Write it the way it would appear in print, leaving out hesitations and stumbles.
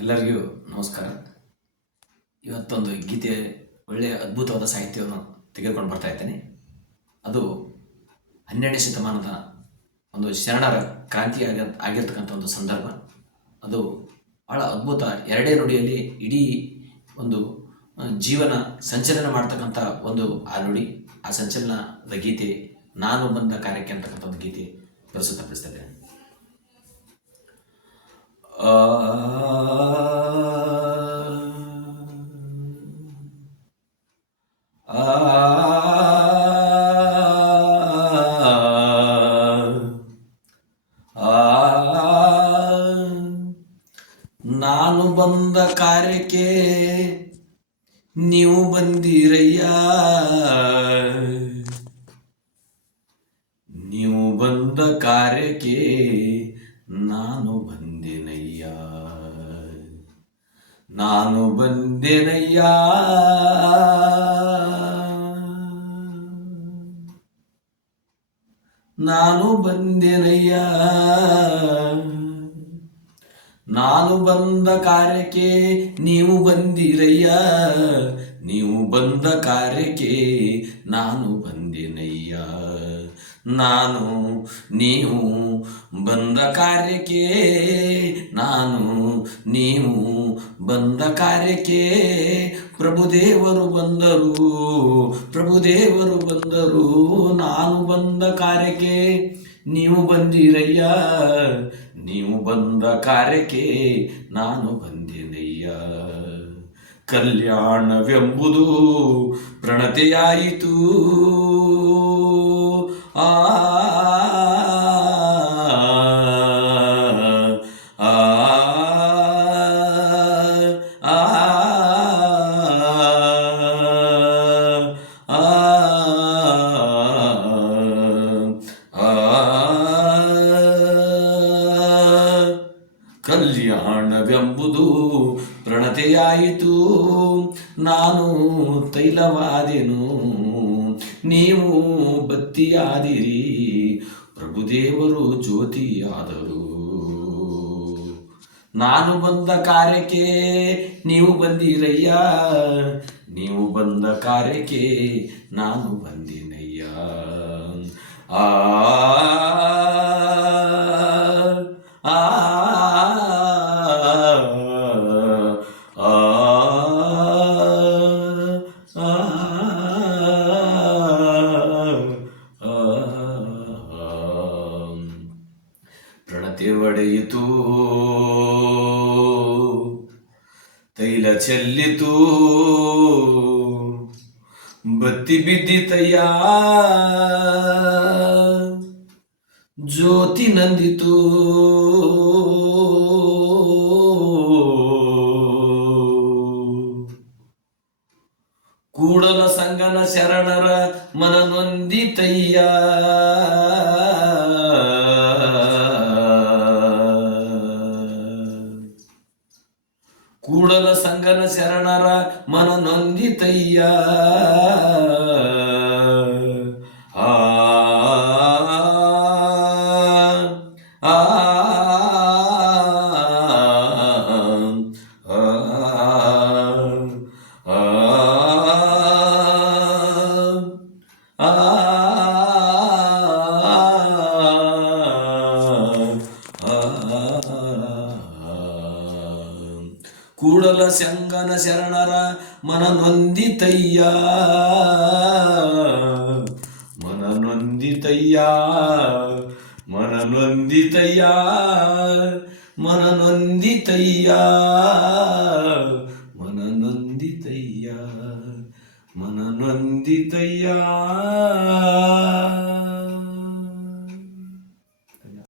ಎಲ್ಲರಿಗೂ ನಮಸ್ಕಾರ. ಇವತ್ತೊಂದು ಗೀತೆ, ಒಳ್ಳೆಯ ಅದ್ಭುತವಾದ ಸಾಹಿತ್ಯವನ್ನು ತೆಗೆದುಕೊಂಡು ಬರ್ತಾ ಇದ್ದೇನೆ. ಅದು 12ನೇ ಶತಮಾನದ ಒಂದು ಶರಣರ ಕ್ರಾಂತಿ ಆಗಿರ್ತಕ್ಕಂಥ ಒಂದು ಸಂದರ್ಭ. ಅದು ಭಾಳ ಅದ್ಭುತ. ಎರಡೇ ನುಡಿಯಲ್ಲಿ ಇಡೀ ಒಂದು ಜೀವನ ಸಂಚಲನ ಮಾಡ್ತಕ್ಕಂಥ ಒಂದು ಆ ನುಡಿ, ಆ ಸಂಚಲನದ ಗೀತೆ ನಾನು ಬಂದ ಕಾರ್ಯಕ್ಕೆ ಅಂತಕ್ಕಂಥ ಒಂದು ಗೀತೆ ಪ್ರಸ್ತುತಪಡಿಸ್ತಾ ಇದ್ದೇನೆ. ನಾನು ಬಂದ ಕಾರ್ಯಕ್ಕೆ ನೀವು ಬಂದಿರಯ್ಯ, ನೀವು ಬಂದ ಕಾರ್ಯಕ್ಕೆ ನಾನು ಬಂದೆನಯ್ಯ, ನಾನು ಬಂದೆನಯ್ಯ, ನಾನು ಬಂದೆನಯ್ಯ. ನಾನು ಬಂದ ಕಾರ್ಯಕ್ಕೆ ನೀವು ಬಂದಿರಯ್ಯ, ನೀವು ಬಂದ ಕಾರ್ಯಕ್ಕೆ ನಾನು ಬಂದೆನಯ್ಯ, ನಾನು ನೀವು ಬಂದ ಕಾರ್ಯಕ್ಕೆ, ನಾನು ನೀವು ಬಂದ ಕಾರ್ಯಕ್ಕೆ ಪ್ರಭುದೇವರು ಬಂದರು, ಪ್ರಭುದೇವರು ಬಂದರು. ನಾನು ಬಂದ ಕಾರ್ಯಕ್ಕೆ ನೀವು ಬಂದಿರಯ್ಯ, ನೀವು ಬಂದ ಕಾರ್ಯಕ್ಕೆ ನಾನು ಬಂದೆನಯ್ಯ. ಕಲ್ಯಾಣವೆಂಬುದು ಪ್ರಣತೆಯಾಯಿತು, ಆ ಕಲ್ಯಾಣವೆಂಬುದು ಪ್ರಣತೆಯಾಯಿತು, ನಾನು ತೈಲವಾದೆನು, ನೀವು ಬತ್ತಿಯಾದಿರಿ, ಪ್ರಭುದೇವರು ಜ್ಯೋತಿಯಾದರು. ನಾನು ಬಂದ ಕಾರ್ಯಕ್ಕೆ ನೀವು ಬಂದಿರಯ್ಯ, ನೀವು ಬಂದ ಕಾರ್ಯಕ್ಕೆ ನಾನು ಬಂದಿನಯ್ಯ. ಆ ಪ್ರಣತೆ ಒಡೆಯಿತು, ತೈಲ ಚೆಲ್ಲಿತು, ಬತ್ತಿ ಬಿದ್ದಿತಯ್ಯ, ಜ್ಯೋತಿ ನಂದಿತು, ಕೂಡಲ ಸಂಗನ ಶರಣರ ಮನ ನೊಂದಿತಯ್ಯ, ಕೂಡಲ ಸಂಗನ ಶರಣರ ಮನ ನೊಂದಿತಯ್ಯ. ಆ ಕೂಡಲ ಸಂಗನ ಶರಣರ ಮನ ನೊಂದಿತಯ್ಯ, ಮನ ನೊಂದಿತಯ್ಯ, ಮನ ನೊಂದಿತಯ್ಯ, ಮನ ನೊಂದಿತಯ್ಯ, ಮನ ನೊಂದಿತಯ್ಯ, ಮನ ನೊಂದಿತಯ್ಯ.